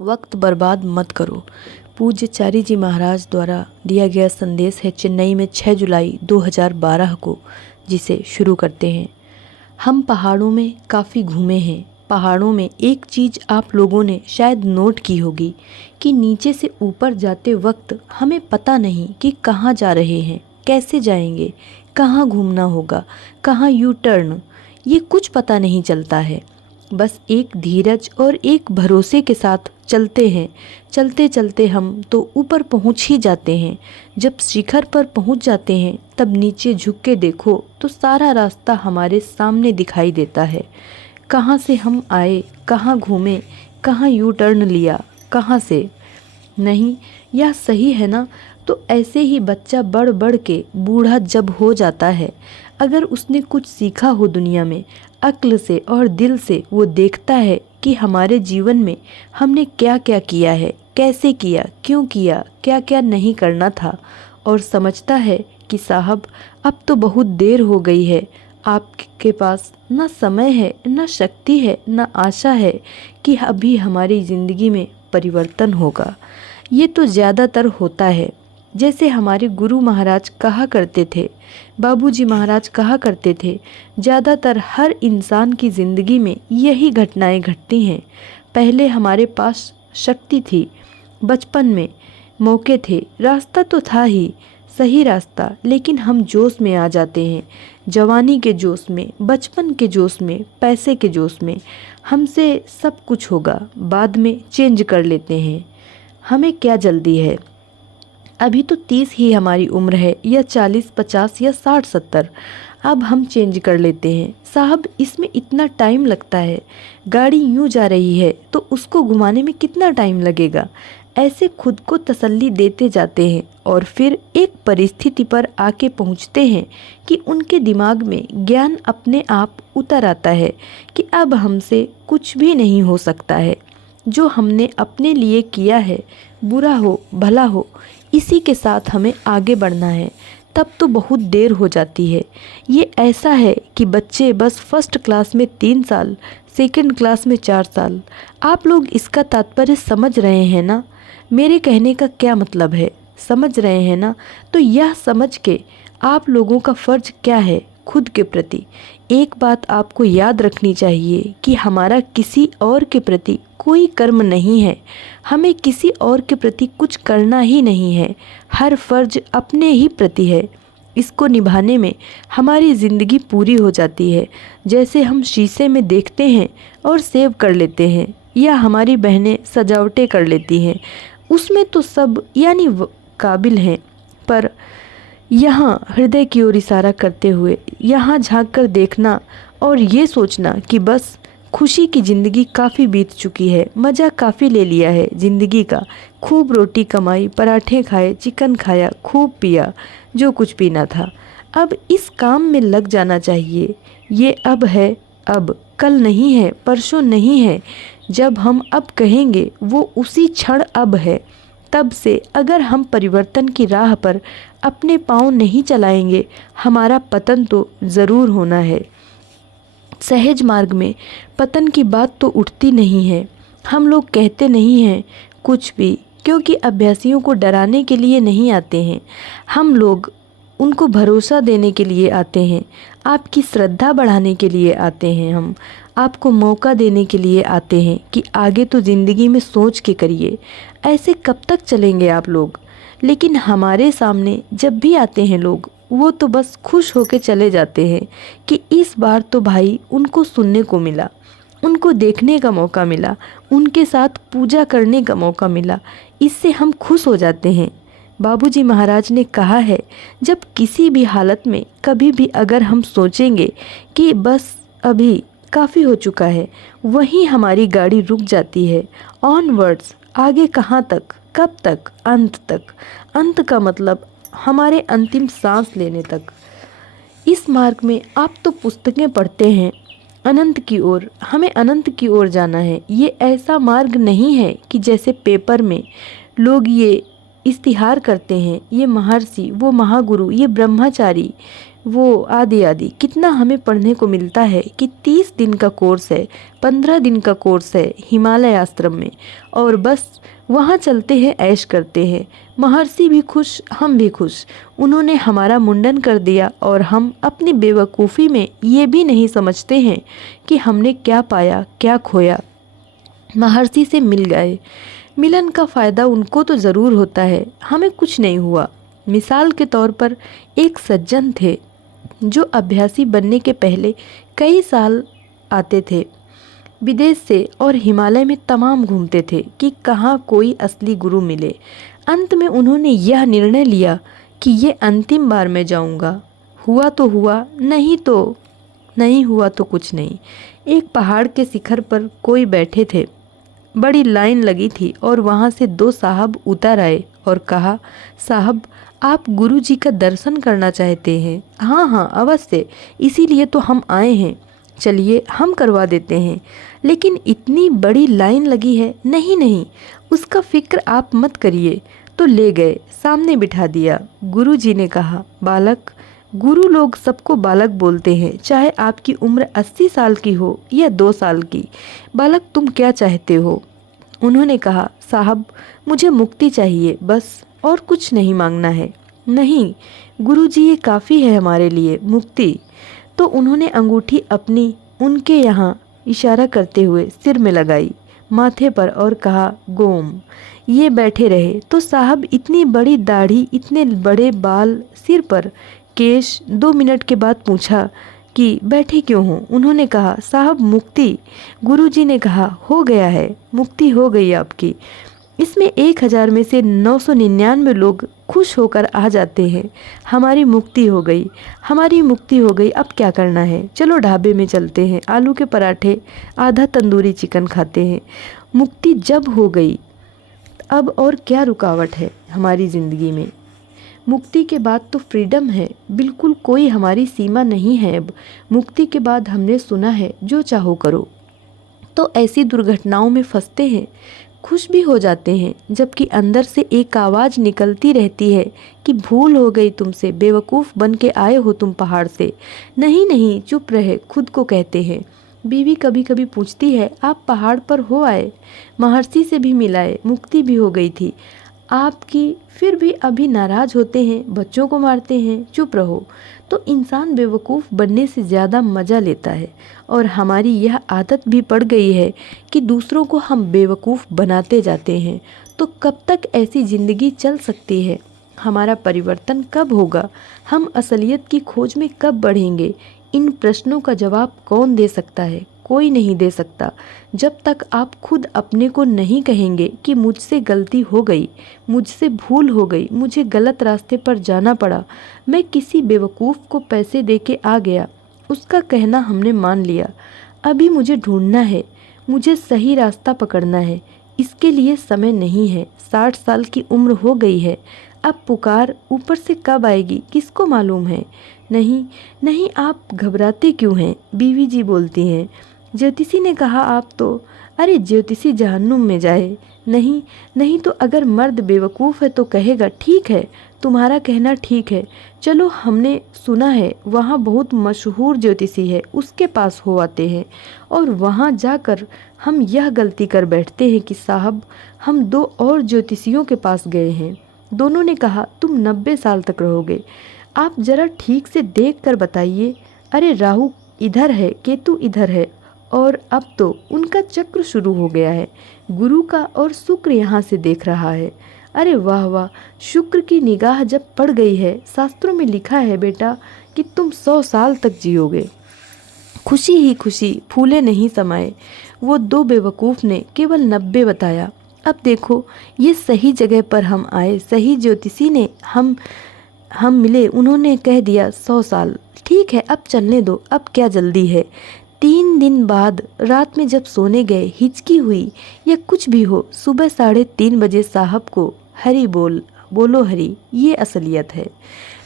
वक्त बर्बाद मत करो। पूज्य चारी जी महाराज द्वारा दिया गया संदेश है चेन्नई में 6 जुलाई 2012 को, जिसे शुरू करते हैं। हम पहाड़ों में काफ़ी घूमे हैं। पहाड़ों में एक चीज़ आप लोगों ने शायद नोट की होगी कि नीचे से ऊपर जाते वक्त हमें पता नहीं कि कहाँ जा रहे हैं, कैसे जाएंगे, कहाँ घूमना होगा, कहाँ यू टर्न, ये कुछ पता नहीं चलता है। बस एक धीरज और एक भरोसे के साथ चलते हैं। चलते चलते हम तो ऊपर पहुंच ही जाते हैं। जब शिखर पर पहुंच जाते हैं तब नीचे झुक के देखो तो सारा रास्ता हमारे सामने दिखाई देता है। कहाँ से हम आए, कहाँ घूमे, कहाँ यू टर्न लिया, कहाँ से नहीं, यह सही है ना। तो ऐसे ही बच्चा बढ़ बढ़ के बूढ़ा जब हो जाता है, अगर उसने कुछ सीखा हो दुनिया में, अक्ल से और दिल से वो देखता है कि हमारे जीवन में हमने क्या क्या किया है, कैसे किया, क्यों किया, क्या क्या नहीं करना था, और समझता है कि साहब अब तो बहुत देर हो गई है। आपके पास ना समय है, ना शक्ति है, ना आशा है कि अभी हमारी ज़िंदगी में परिवर्तन होगा। ये तो ज़्यादातर होता है। जैसे हमारे गुरु महाराज कहा करते थे, बाबूजी महाराज कहा करते थे, ज़्यादातर हर इंसान की ज़िंदगी में यही घटनाएं घटती हैं। पहले हमारे पास शक्ति थी, बचपन में मौके थे, रास्ता तो था ही सही रास्ता, लेकिन हम जोश में आ जाते हैं। जवानी के जोश में, बचपन के जोश में, पैसे के जोश में हमसे सब कुछ होगा, बाद में चेंज कर लेते हैं। हमें क्या जल्दी है, अभी तो 30 ही हमारी उम्र है, या 40, 50 या 60, 70, अब हम चेंज कर लेते हैं। साहब इसमें इतना टाइम लगता है, गाड़ी यूं जा रही है तो उसको घुमाने में कितना टाइम लगेगा, ऐसे खुद को तसल्ली देते जाते हैं। और फिर एक परिस्थिति पर आके पहुंचते हैं कि उनके दिमाग में ज्ञान अपने आप उतर आता है कि अब हमसे कुछ भी नहीं हो सकता है। जो हमने अपने लिए किया है, बुरा हो भला हो, इसी के साथ हमें आगे बढ़ना है। तब तो बहुत देर हो जाती है। ये ऐसा है कि बच्चे बस फर्स्ट क्लास में 3 साल, सेकंड क्लास में 4 साल। आप लोग इसका तात्पर्य समझ रहे हैं ना? मेरे कहने का क्या मतलब है, समझ रहे हैं ना? तो यह समझ के आप लोगों का फ़र्ज क्या है खुद के प्रति। एक बात आपको याद रखनी चाहिए कि हमारा किसी और के प्रति कोई कर्म नहीं है। हमें किसी और के प्रति कुछ करना ही नहीं है। हर फर्ज अपने ही प्रति है। इसको निभाने में हमारी ज़िंदगी पूरी हो जाती है। जैसे हम शीशे में देखते हैं और सेव कर लेते हैं, या हमारी बहनें सजावटें कर लेती हैं, उसमें तो सब यानी काबिल हैं, पर यहाँ हृदय की ओर इशारा करते हुए यहाँ झांक कर देखना और ये सोचना कि बस खुशी की ज़िंदगी काफ़ी बीत चुकी है, मज़ा काफ़ी ले लिया है ज़िंदगी का, खूब रोटी कमाई, पराठे खाए, चिकन खाया, खूब पिया जो कुछ पीना था, अब इस काम में लग जाना चाहिए। ये अब है, अब कल नहीं है, परसों नहीं है। जब हम अब कहेंगे वो उसी क्षण अब है। तब से अगर हम परिवर्तन की राह पर अपने पाँव नहीं चलाएंगे, हमारा पतन तो ज़रूर होना है। सहज मार्ग में पतन की बात तो उठती नहीं है। हम लोग कहते नहीं हैं कुछ भी, क्योंकि अभ्यासियों को डराने के लिए नहीं आते हैं। हम लोग उनको भरोसा देने के लिए आते हैं, आपकी श्रद्धा बढ़ाने के लिए आते हैं। हम आपको मौका देने के लिए आते हैं कि आगे तो ज़िंदगी में सोच के करिए। ऐसे कब तक चलेंगे आप लोग? लेकिन हमारे सामने जब भी आते हैं लोग, वो तो बस खुश होके चले जाते हैं कि इस बार तो भाई उनको सुनने को मिला, उनको देखने का मौका मिला, उनके साथ पूजा करने का मौका मिला। इससे हम खुश हो जाते हैं। बाबूजी महाराज ने कहा है, जब किसी भी हालत में कभी भी अगर हम सोचेंगे कि बस अभी काफ़ी हो चुका है, वहीं हमारी गाड़ी रुक जाती है। ऑनवर्ड्स, आगे कहाँ तक, कब तक, अंत तक। अंत का मतलब हमारे अंतिम सांस लेने तक। इस मार्ग में आप तो पुस्तकें पढ़ते हैं अनंत की ओर, हमें अनंत की ओर जाना है। ये ऐसा मार्ग नहीं है कि जैसे पेपर में लोग ये इश्तिहार करते हैं, ये महर्षि, वो महागुरु, ये ब्रह्मचारी, वो आदि आदि कितना हमें पढ़ने को मिलता है कि 30 दिन का कोर्स है, 15 दिन का कोर्स है हिमालय आश्रम में, और बस वहाँ चलते हैं, ऐश करते हैं। महर्षि भी खुश, हम भी खुश। उन्होंने हमारा मुंडन कर दिया और हम अपनी बेवकूफ़ी में ये भी नहीं समझते हैं कि हमने क्या पाया क्या खोया। महर्षि से मिल गए, मिलन का फ़ायदा उनको तो ज़रूर होता है, हमें कुछ नहीं हुआ। मिसाल के तौर पर एक सज्जन थे जो अभ्यासी बनने के पहले कई साल आते थे विदेश से और हिमालय में तमाम घूमते थे कि कहाँ कोई असली गुरु मिले। अंत में उन्होंने यह निर्णय लिया कि ये अंतिम बार मैं जाऊँगा, हुआ तो हुआ, नहीं तो नहीं हुआ तो कुछ नहीं। एक पहाड़ के शिखर पर कोई बैठे थे, बड़ी लाइन लगी थी और वहाँ से दो साहब उतर आए और कहा, साहब आप गुरु जी का दर्शन करना चाहते हैं? हाँ हाँ अवश्य, इसीलिए तो हम आए हैं। चलिए हम करवा देते हैं, लेकिन इतनी बड़ी लाइन लगी है। नहीं नहीं, उसका फिक्र आप मत करिए। तो ले गए, सामने बिठा दिया। गुरु जी ने कहा, बालक, गुरु लोग सबको बालक बोलते हैं, चाहे आपकी उम्र 80 साल की हो या 2 साल की। बालक तुम क्या चाहते हो? उन्होंने कहा, साहब मुझे मुक्ति चाहिए बस, और कुछ नहीं मांगना है। नहीं गुरुजी, ये काफ़ी है हमारे लिए, मुक्ति। तो उन्होंने अंगूठी अपनी उनके यहाँ इशारा करते हुए सिर में लगाई, माथे पर, और कहा, गोम। ये बैठे रहे तो साहब इतनी बड़ी दाढ़ी, इतने बड़े बाल, सिर पर केश। 2 मिनट के बाद पूछा कि बैठे क्यों हो? उन्होंने कहा, साहब मुक्ति। गुरुजी ने कहा, हो गया है, मुक्ति हो गई आपकी। इसमें 1000 में से 999 लोग खुश होकर आ जाते हैं। हमारी मुक्ति हो गई, हमारी मुक्ति हो गई, अब क्या करना है? चलो ढाबे में चलते हैं, आलू के पराठे, आधा तंदूरी चिकन खाते हैं। मुक्ति जब हो गई, अब और क्या रुकावट है हमारी ज़िंदगी में? मुक्ति के बाद तो फ्रीडम है, बिल्कुल कोई हमारी सीमा नहीं है अब। मुक्ति के बाद हमने सुना है जो चाहो करो। तो ऐसी दुर्घटनाओं में फंसते हैं, खुश भी हो जाते हैं, जबकि अंदर से एक आवाज़ निकलती रहती है कि भूल हो गई तुमसे, बेवकूफ़ बन के आए हो तुम पहाड़ से। नहीं नहीं, चुप रहे, खुद को कहते हैं। बीवी कभी कभी पूछती है, आप पहाड़ पर हो आए, महर्षि से भी मिलाए, मुक्ति भी हो गई थी आपकी, फिर भी अभी नाराज़ होते हैं, बच्चों को मारते हैं। चुप रहो। तो इंसान बेवकूफ़ बनने से ज़्यादा मज़ा लेता है, और हमारी यह आदत भी पड़ गई है कि दूसरों को हम बेवकूफ़ बनाते जाते हैं। तो कब तक ऐसी ज़िंदगी चल सकती है? हमारा परिवर्तन कब होगा? हम असलियत की खोज में कब बढ़ेंगे? इन प्रश्नों का जवाब कौन दे सकता है? कोई नहीं दे सकता। जब तक आप खुद अपने को नहीं कहेंगे कि मुझसे गलती हो गई, मुझसे भूल हो गई, मुझे गलत रास्ते पर जाना पड़ा, मैं किसी बेवकूफ़ को पैसे देके आ गया, उसका कहना हमने मान लिया, अभी मुझे ढूंढना है, मुझे सही रास्ता पकड़ना है, इसके लिए समय नहीं है। 60 साल की उम्र हो गई है, अब पुकार ऊपर से कब आएगी किसको मालूम है। नहीं नहीं, आप घबराते क्यों हैं? बीवी जी बोलती हैं। ज्योतिषी ने कहा, आप तो, अरे ज्योतिषी जहन्नुम में जाए। नहीं नहीं, तो अगर मर्द बेवकूफ़ है तो कहेगा, ठीक है तुम्हारा कहना ठीक है, चलो हमने सुना है वहाँ बहुत मशहूर ज्योतिषी है, उसके पास हो आते हैं। और वहाँ जाकर हम यह गलती कर बैठते हैं कि साहब हम 2 और ज्योतिषियों के पास गए हैं, दोनों ने कहा तुम 90 साल तक रहोगे, आप ज़रा ठीक से देख कर बताइए। अरे राहु इधर है, केतु इधर है, और अब तो उनका चक्र शुरू हो गया है, गुरु का, और शुक्र यहाँ से देख रहा है। अरे वाह वाह, शुक्र की निगाह जब पड़ गई है, शास्त्रों में लिखा है बेटा कि तुम 100 साल तक जियोगे। खुशी ही खुशी, फूले नहीं समाये। वो 2 बेवकूफ़ ने केवल 90 बताया। अब देखो, ये सही जगह पर हम आए, सही ज्योतिषी ने हम मिले, उन्होंने कह दिया 100 साल। ठीक है, अब चलने दो, अब क्या जल्दी है। 3 दिन बाद रात में जब सोने गए, हिचकी हुई या कुछ भी हो, सुबह 3:30 बजे साहब को, हरी बोलो हरी, ये असलियत है।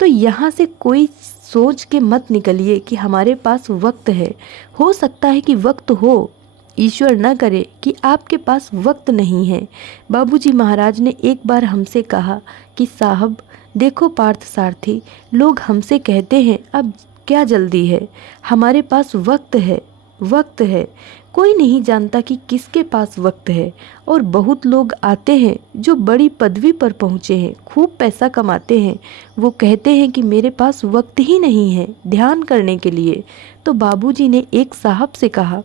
तो यहाँ से कोई सोच के मत निकलिए कि हमारे पास वक्त है। हो सकता है कि वक्त हो, ईश्वर न करे कि आपके पास वक्त नहीं है। बाबूजी महाराज ने एक बार हमसे कहा कि साहब देखो पार्थसारथी, लोग हमसे कहते हैं अब क्या जल्दी है, हमारे पास वक्त है, वक्त है। कोई नहीं जानता कि किसके पास वक्त है। और बहुत लोग आते हैं जो बड़ी पदवी पर पहुँचे हैं, खूब पैसा कमाते हैं, वो कहते हैं कि मेरे पास वक्त ही नहीं है ध्यान करने के लिए। तो बाबूजी ने एक साहब से कहा,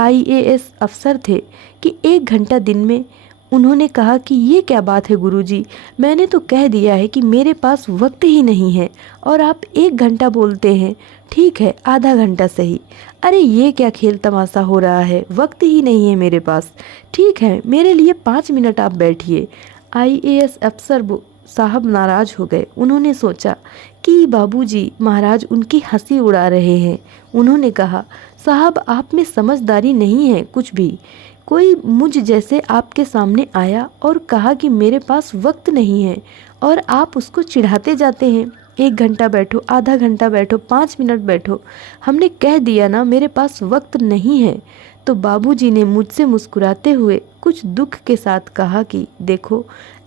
IAS अफसर थे, कि 1 घंटा दिन में। उन्होंने कहा कि ये क्या बात है गुरुजी, मैंने तो कह दिया है कि मेरे पास वक्त ही नहीं है और आप 1 घंटा बोलते हैं। ठीक है, आधा घंटा सही। अरे ये क्या खेल तमाशा हो रहा है, वक्त ही नहीं है मेरे पास। ठीक है, मेरे लिए 5 मिनट आप बैठिए। IAS अफसर साहब नाराज हो गए। उन्होंने सोचा कि बाबूजी महाराज उनकी हंसी उड़ा रहे हैं। उन्होंने कहा, साहब आप में समझदारी नहीं है कुछ भी। कोई मुझ जैसे आपके सामने आया और कहा कि मेरे पास वक्त नहीं है और आप उसको चिढ़ाते जाते हैं। 1 घंटा बैठो, आधा घंटा बैठो, 5 मिनट बैठो, हमने कह दिया ना मेरे पास वक्त नहीं है। तो बाबूजी ने मुझसे मुस्कुराते हुए कुछ दुख के साथ कहा कि देखो,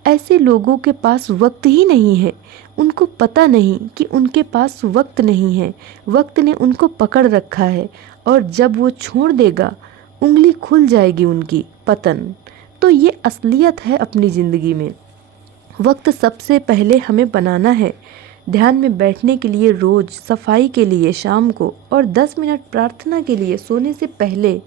ऐसे लोगों के पास वक्त ही नहीं है। उनको पता नहीं कि उनके पास वक्त नहीं है, वक्त ने उनको पकड़ रखा है और जब वो छोड़ देगा उंगली खुल जाएगी उनकी, पतन। तो ये असलियत है अपनी ज़िंदगी में। वक्त सबसे पहले हमें बनाना है, ध्यान में बैठने के लिए रोज़, सफाई के लिए शाम को, और 10 मिनट प्रार्थना के लिए सोने से पहले।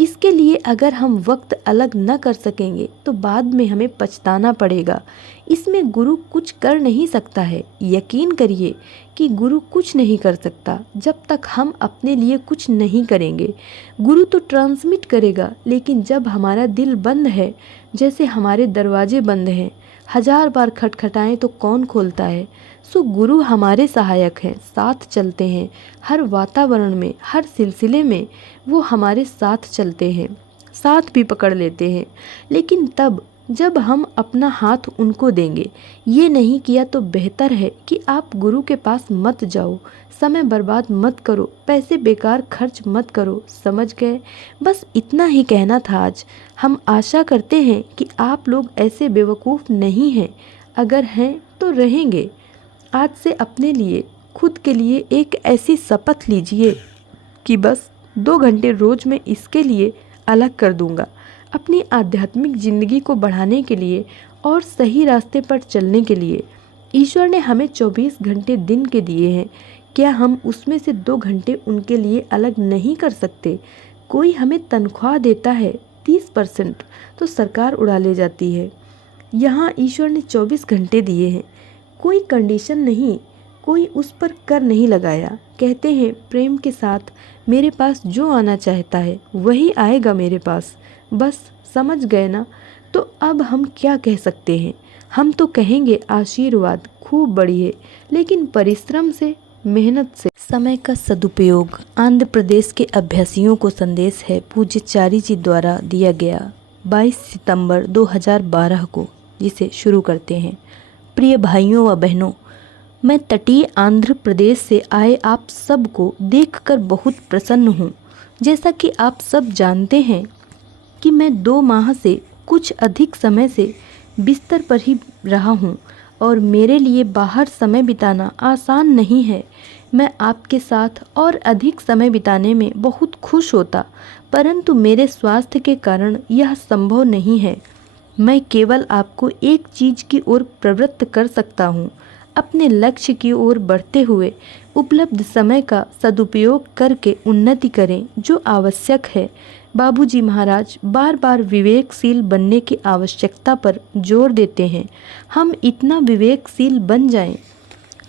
इसके लिए अगर हम वक्त अलग न कर सकेंगे तो बाद में हमें पछताना पड़ेगा। इसमें गुरु कुछ कर नहीं सकता है। यकीन करिए कि गुरु कुछ नहीं कर सकता जब तक हम अपने लिए कुछ नहीं करेंगे। गुरु तो ट्रांसमिट करेगा, लेकिन जब हमारा दिल बंद है, जैसे हमारे दरवाजे बंद हैं, 1000 बार खटखटाएं तो कौन खोलता है। सो गुरु हमारे सहायक हैं, साथ चलते हैं हर वातावरण में, हर सिलसिले में वो हमारे साथ चलते हैं, साथ भी पकड़ लेते हैं, लेकिन तब जब हम अपना हाथ उनको देंगे। ये नहीं किया तो बेहतर है कि आप गुरु के पास मत जाओ, समय बर्बाद मत करो, पैसे बेकार खर्च मत करो। समझ गए? बस इतना ही कहना था आज। हम आशा करते हैं कि आप लोग ऐसे बेवकूफ़ नहीं हैं, अगर हैं तो रहेंगे। आज से अपने लिए, खुद के लिए एक ऐसी शपथ लीजिए कि बस 2 घंटे रोज़ में इसके लिए अलग कर दूंगा, अपनी आध्यात्मिक ज़िंदगी को बढ़ाने के लिए और सही रास्ते पर चलने के लिए। ईश्वर ने हमें 24 घंटे दिन के दिए हैं, क्या हम उसमें से 2 घंटे उनके लिए अलग नहीं कर सकते? कोई हमें तनख्वाह देता है 30%, तो सरकार उड़ा ले जाती है। यहाँ ईश्वर ने 24 घंटे दिए हैं, कोई कंडीशन नहीं, कोई उस पर कर नहीं लगाया। कहते हैं प्रेम के साथ, मेरे पास जो आना चाहता है वही आएगा मेरे पास। बस समझ गए ना? तो अब हम क्या कह सकते हैं? हम तो कहेंगे आशीर्वाद खूब बढ़िए, लेकिन परिश्रम से, मेहनत से। समय का सदुपयोग। आंध्र प्रदेश के अभ्यासियों को संदेश है पूज्य चारी जी द्वारा दिया गया 22 सितंबर 2012 को, जिसे शुरू करते हैं। प्रिय भाइयों व बहनों, मैं तटीय आंध्र प्रदेश से आए आप सबको देखकर बहुत प्रसन्न हूँ। जैसा कि आप सब जानते हैं कि मैं 2 माह से कुछ अधिक समय से बिस्तर पर ही रहा हूँ और मेरे लिए बाहर समय बिताना आसान नहीं है। मैं आपके साथ और अधिक समय बिताने में बहुत खुश होता, परंतु मेरे स्वास्थ्य के कारण यह संभव नहीं है। मैं केवल आपको एक चीज़ की ओर प्रवृत्त कर सकता हूँ, अपने लक्ष्य की ओर बढ़ते हुए उपलब्ध समय का सदुपयोग करके उन्नति करें जो आवश्यक है। बाबूजी महाराज बार बार विवेकशील बनने की आवश्यकता पर जोर देते हैं। हम इतना विवेकशील बन जाएं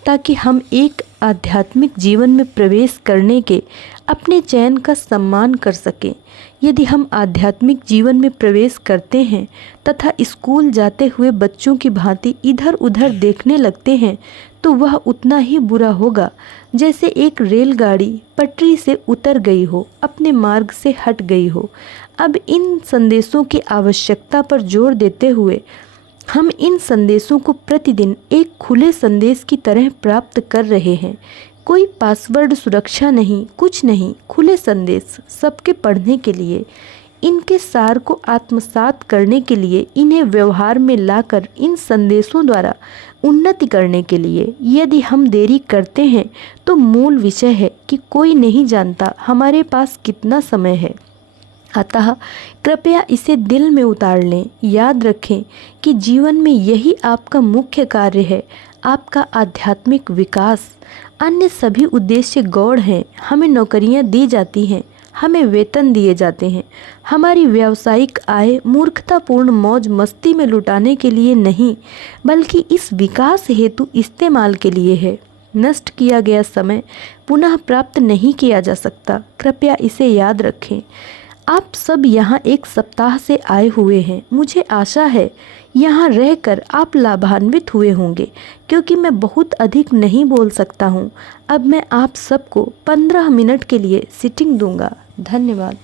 ताकि हम एक आध्यात्मिक जीवन में प्रवेश करने के अपने चयन का सम्मान कर सकें। यदि हम आध्यात्मिक जीवन में प्रवेश करते हैं तथा स्कूल जाते हुए बच्चों की भांति इधर उधर देखने लगते हैं तो वह उतना ही बुरा होगा जैसे एक रेलगाड़ी पटरी से उतर गई हो, अपने मार्ग से हट गई हो। अब इन संदेशों की आवश्यकता पर जोर देते हुए हम इन संदेशों को प्रतिदिन एक खुले संदेश की तरह प्राप्त कर रहे हैं। कोई पासवर्ड सुरक्षा नहीं, कुछ नहीं, खुले संदेश सबके पढ़ने के लिए। इनके सार को आत्मसात करने के लिए, इन्हें व्यवहार में लाकर इन संदेशों द्वारा उन्नति करने के लिए यदि हम देरी करते हैं तो मूल विषय है कि कोई नहीं जानता हमारे पास कितना समय है। अतः कृपया इसे दिल में उतार लें। याद रखें कि जीवन में यही आपका मुख्य कार्य है, आपका आध्यात्मिक विकास। अन्य सभी उद्देश्य गौण हैं। हमें नौकरियां दी जाती हैं, हमें वेतन दिए जाते हैं। हमारी व्यावसायिक आय मूर्खतापूर्ण मौज मस्ती में लुटाने के लिए नहीं, बल्कि इस विकास हेतु इस्तेमाल के लिए है। नष्ट किया गया समय पुनः प्राप्त नहीं किया जा सकता। कृपया इसे याद रखें। आप सब यहाँ एक सप्ताह से आए हुए हैं। मुझे आशा है यहाँ रहकर आप लाभान्वित हुए होंगे, क्योंकि मैं बहुत अधिक नहीं बोल सकता हूँ। अब मैं आप सबको 15 मिनट के लिए सिटिंग दूंगा। धन्यवाद।